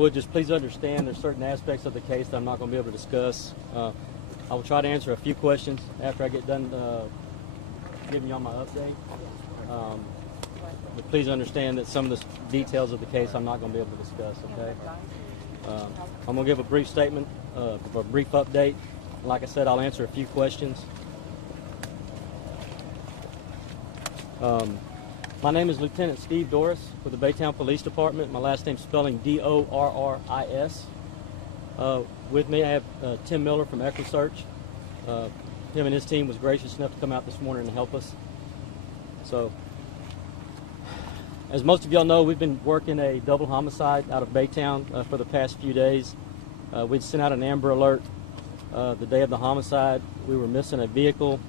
Would just please understand there's certain aspects of the case that I'm not going to be able to discuss. I will try to answer a few questions after I get done giving y'all my update. But please understand that some of the details of the case I'm not going to be able to discuss, okay? I'm going to give a brief statement, a brief update. Like I said, I'll answer a few questions. My name is Lieutenant Steve Dorris with the Baytown Police Department. My last name's spelling D-O-R-R-I-S. With me I have Tim Miller from EquiSearch. Him and his team was gracious enough to come out this morning and help us. So, as most of y'all know, we've been working a double homicide out of Baytown for the past few days. We'd sent out an Amber Alert the day of the homicide. We were missing a vehicle.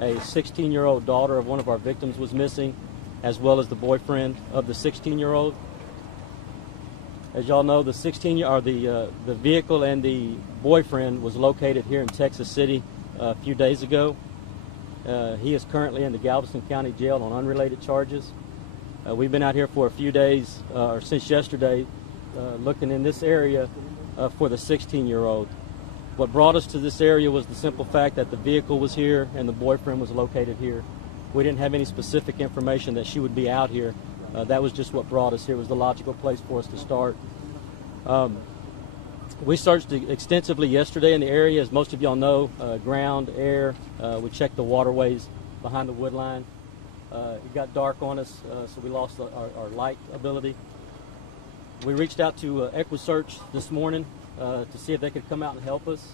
A 16-year-old daughter of one of our victims was missing, as well as the boyfriend of the 16-year-old. As y'all know, the vehicle and the boyfriend was located here in Texas City a few days ago. He is currently in the Galveston County Jail on unrelated charges. We've been out here for a few days, or since yesterday, looking in this area for the 16-year-old. What brought us to this area was the simple fact that the vehicle was here and the boyfriend was located here. We didn't have any specific information that she would be out here. That was just what brought us here. It was the logical place for us to start. We searched extensively yesterday in the area. As most of y'all know, ground, air. We checked the waterways behind the wood line. It got dark on us, so we lost our light ability. We reached out to EquiSearch this morning to see if they could come out and help us.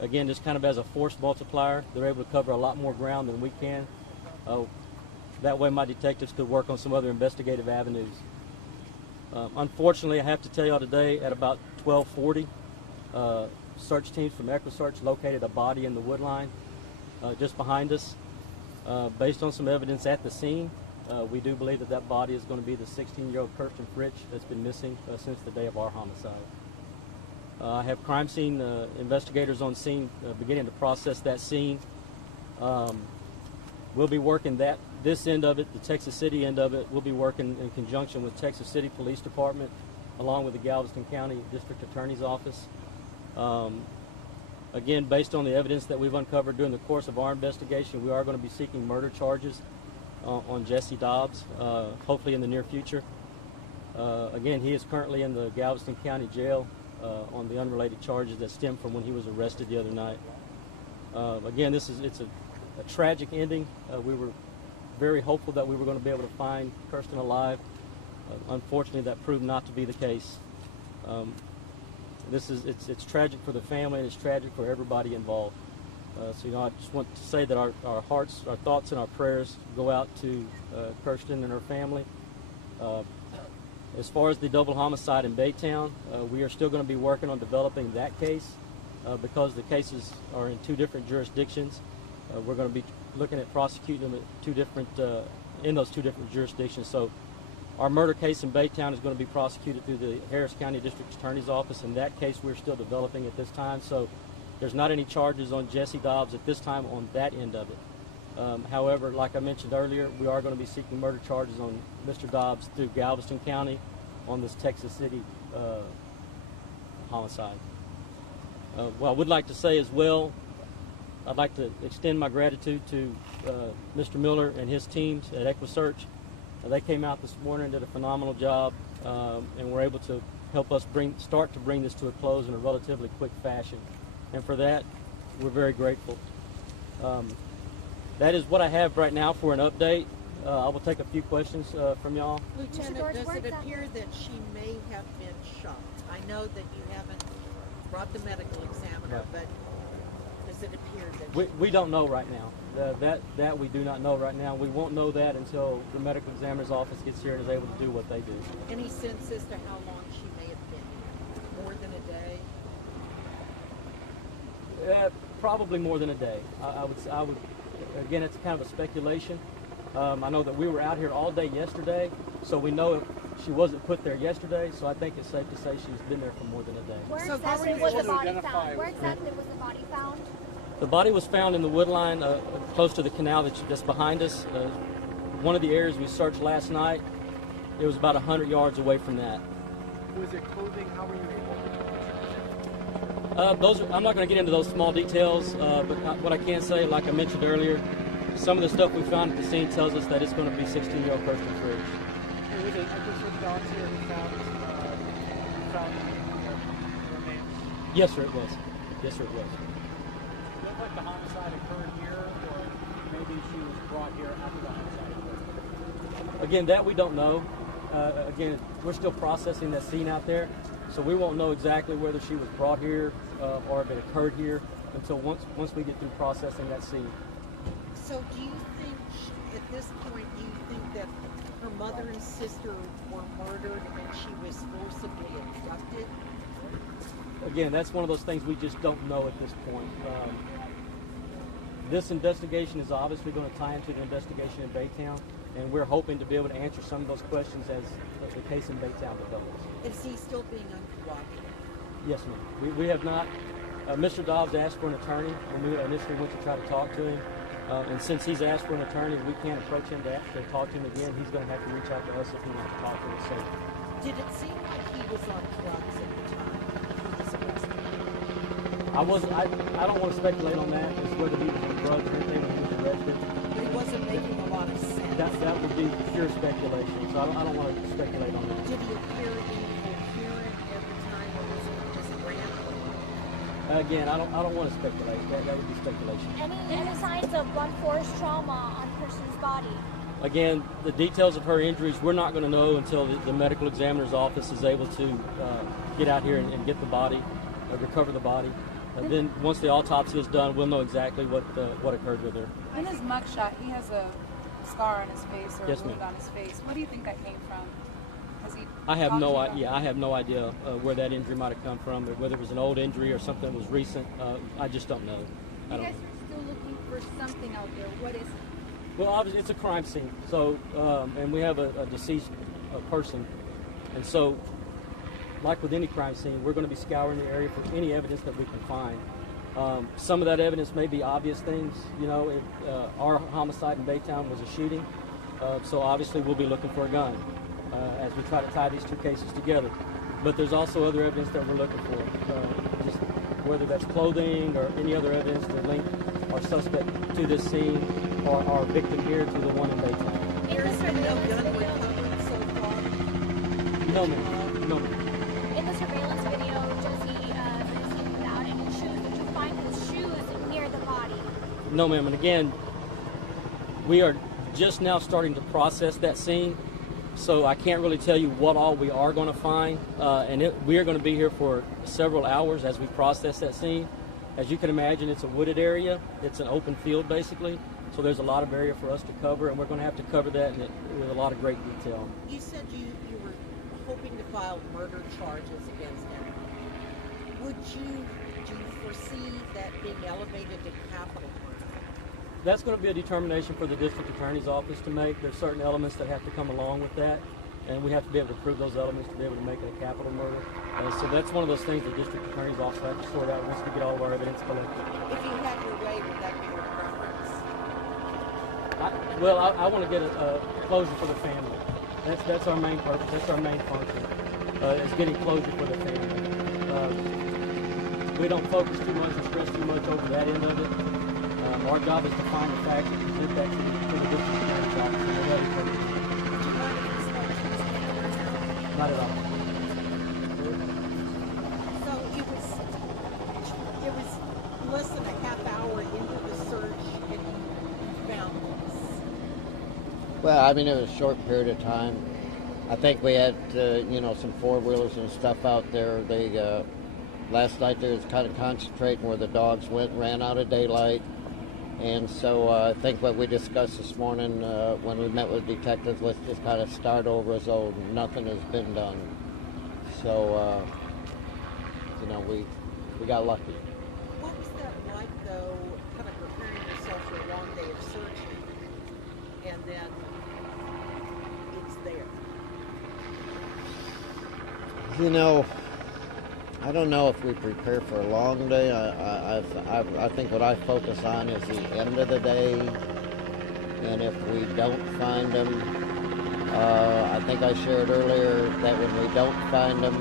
Again, just kind of as a force multiplier, they're able to cover a lot more ground than we can. That way my detectives could work on some other investigative avenues. Unfortunately, I have to tell y'all today at about 12:40, search teams from EquiSearch located a body in the wood line just behind us. Based on some evidence at the scene, we do believe that that body is going to be the 16-year-old Kirsten Fritch that's been missing since the day of our homicide. I have crime scene investigators on scene beginning to process that scene. We'll be working this end of it, the Texas City end of it. We'll be working in conjunction with Texas City Police Department along with the Galveston County District Attorney's Office. Again, based on the evidence that we've uncovered during the course of our investigation, we are going to be seeking murder charges on Jesse Dobbs, hopefully in the near future. Again, he is currently in the Galveston County Jail on the unrelated charges that stem from when he was arrested the other night. Again, it's a tragic ending. We were very hopeful that we were going to be able to find Kirsten alive. Unfortunately, that proved not to be the case. It's tragic for the family and it's tragic for everybody involved. So I just want to say that our hearts, our thoughts, and our prayers go out to Kirsten and her family. As far as the double homicide in Baytown, we are still going to be working on developing that case because the cases are in two different jurisdictions. We're going to be looking at prosecuting them at in those two different jurisdictions. So our murder case in Baytown is going to be prosecuted through the Harris County District Attorney's Office. In that case, we're still developing at this time. So there's not any charges on Jesse Dobbs at this time on that end of it. However, like I mentioned earlier, we are going to be seeking murder charges on Mr. Dobbs through Galveston County on this Texas City homicide. What I would like to say as well, I'd like to extend my gratitude to Mr. Miller and his teams at EquiSearch. They came out this morning and did a phenomenal job and were able to help us start to bring this to a close in a relatively quick fashion. And for that, we're very grateful. That is what I have right now for an update. I will take a few questions from y'all. Lieutenant, does it appear that she may have been shot? I know that you haven't brought the medical examiner, Right. but does it appear that We don't know right now. That we do not know right now. We won't know that until the medical examiner's office gets here and is able to do what they do. any sense as to how long she may have been here? More than a day? Probably more than a day. I would. Again, it's kind of a speculation. I know that we were out here all day yesterday, so we know she wasn't put there yesterday. So I think it's safe to say she's been there for more than a day. Where So exactly this was is the body found? Where exactly was the body found? The body was found in the wood line close to the canal that's behind us. One of the areas we searched last night, it was about 100 yards away from that. Was it clothing? How were you able to? I'm not going to get into those small details, but what I can say, like I mentioned earlier, some of the stuff we found at the scene tells us that it's going to be 16-year-old personal fridge. And was it with the dogs here who found the remains? Yes, sir, it was. Yes, sir, it was. Does it look like the homicide occurred here, or maybe she was brought here after the homicide occurred? Again, that we don't know. Again, we're still processing that scene out there, so we won't know exactly whether she was brought here or if it occurred here until once we get through processing that scene. So do you think, at this point, do you think that her mother and sister were murdered and she was forcibly abducted? Again, that's one of those things we just don't know at this point. This investigation is obviously going to tie into the investigation in Baytown, and we're hoping to be able to answer some of those questions as the case in Baytown develops. Is he still being uncooperative? Yes, ma'am. We have not. Mr. Dobbs asked for an attorney when we initially went to try to talk to him. And since he's asked for an attorney, we can't approach him to talk to him again. He's going to have to reach out to us if he wants to talk to us. So, did it seem like he was on drugs at the time he was arrested? I don't want to speculate on that, as whether he was on drugs or anything when he was arrested. It wasn't making a lot of sense. That would be pure speculation, so I don't want to speculate on that. Did he appear incoherent at the time, or was it just random? Again, I don't want to speculate. That would be speculation. Any signs of blunt force trauma on a person's body? Again, the details of her injuries, we're not going to know until the medical examiner's office is able to get out here and get the body, recover the body. And then once the autopsy is done, we'll know exactly what occurred with her. In his mugshot, he has a scar on his face or Yes, a wound ma'am. on his face. What do you think that came from? Has he I have talked no to you idea. about I have no idea where that injury might have come from, or whether it was an old injury or something that was recent. I just don't know. I You don't guys know. are still looking for something out there. What is it? Well, obviously, it's a crime scene. So, and we have a deceased person, and so, like with any crime scene, we're going to be scouring the area for any evidence that we can find. Some of that evidence may be obvious things. You know, our homicide in Baytown was a shooting, so obviously we'll be looking for a gun as we try to tie these two cases together. But there's also other evidence that we're looking for, just whether that's clothing or any other evidence to link our suspect to this scene or our victim here to the one in Baytown. There's been no gun recovered so far? No, ma'am. No, ma'am. In the surveillance video, does he see without any shoes? Did you find his shoes near the body? No, ma'am. And again, we are just now starting to process that scene, so I can't really tell you what all we are going to find. We are going to be here for several hours as we process that scene. As you can imagine, it's a wooded area. It's an open field, basically. So there's a lot of area for us to cover, and we're going to have to cover that with a lot of great detail. You said you were hoping to file murder charges against him. Do you foresee that being elevated to capital murder? That's going to be a determination for the district attorney's office to make. There's certain elements that have to come along with that, and we have to be able to prove those elements to be able to make it a capital murder. So that's one of those things the district attorney's office has to sort out once we get all of our evidence collected. If you had your way, would that be your preference? I want to get a closure for the family. That's our main purpose. That's our main function, is getting closure for the family. We don't focus too much or stress too much over that end of it. Our job is to find the facts and present that to the district attorney's office. And we're ready for it. Would you mind if we spoke to this camera now? Not at all. So it was less than a half hour into the search and you found this. Well, I mean, it was a short period of time. I think we had, some four-wheelers and stuff out there. Last night they was kind of concentrating where the dogs ran out of daylight. And so I think what we discussed this morning when we met with detectives, let's just kind of start over as though nothing has been done. So, we got lucky. What was that like, though, kind of preparing yourself for a long day of searching, and then it's there? I don't know if we prepare for a long day. I think what I focus on is the end of the day, and if we don't find them, I think I shared earlier that when we don't find them,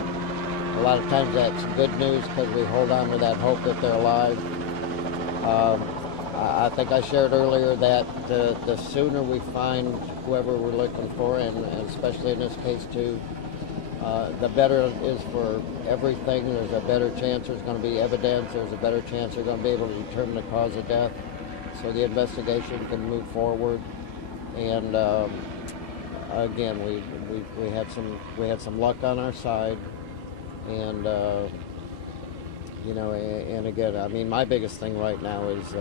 a lot of times that's good news because we hold on to that hope that they're alive. I think I shared earlier that the sooner we find whoever we're looking for, and especially in this case too, the better it is for everything. There's a better chance there's going to be evidence. There's a better chance they're going to be able to determine the cause of death, so the investigation can move forward. And again, we had some luck on our side, and you know, and again, I mean, my biggest thing right now is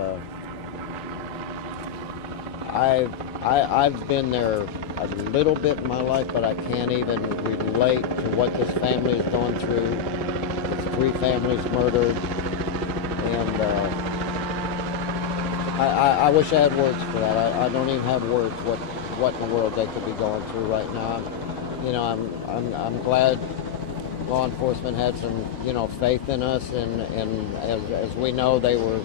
I've been there a little bit in my life, but I can't even relate to what this family is going through. It's 3 families murdered, and I wish I had words for that. I don't even have words what in the world they could be going through right now. You know, I'm glad law enforcement had some, you know, faith in us, and as we know, they were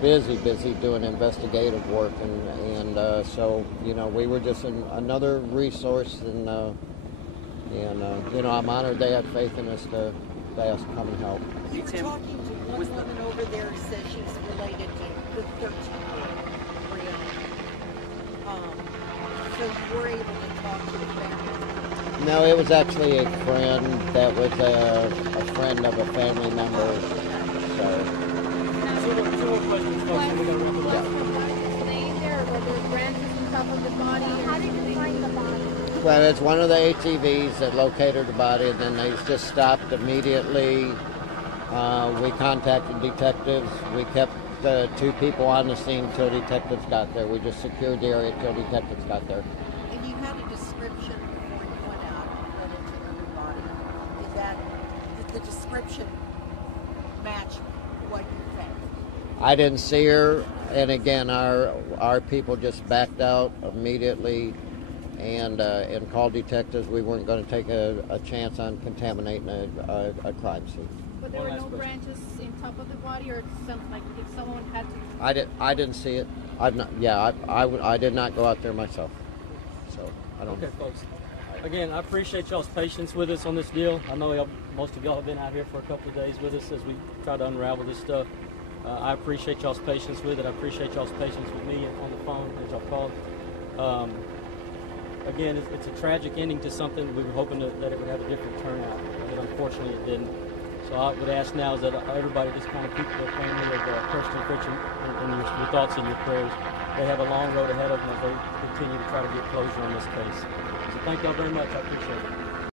busy doing investigative work, and so, you know, we were just another resource, and you know, I'm honored they had faith in us to ask to come and help. You were talking to one woman over there who says she's related to the 13-year-old Brianna. So you were able to talk to the family? No, it was actually a friend that was a friend of a family member. So. Two more questions, folks, and we gotta wrap it up. Laying there, or were there branches on top of the body? How did you find the body? Well, it's one of the ATVs that located the body, and then they just stopped immediately. We contacted detectives. We kept 2 people on the scene until detectives got there. We just secured the area until detectives got there. And you had a description before you went out and went into the new body. Did the description match what you found? I didn't see her, and again, our people just backed out immediately and called detectives. We weren't going to take a chance on contaminating a crime scene. But there were no branches in top of the body, or something like if someone had to. I didn't see it. I did not go out there myself. So I don't. Okay, folks. Again, I appreciate y'all's patience with us on this deal. I know most of y'all have been out here for a couple of days with us as we try to unravel this stuff. I appreciate y'all's patience with it. I appreciate y'all's patience with me on the phone as y'all called. Again, it's a tragic ending to something. We were hoping that it would have a different turnout, but unfortunately it didn't. So I would ask now is that everybody just kind of keep the family of Kirsten Fritch in your thoughts and your prayers. They have a long road ahead of them as they continue to try to get closure on this case. So thank y'all very much. I appreciate it.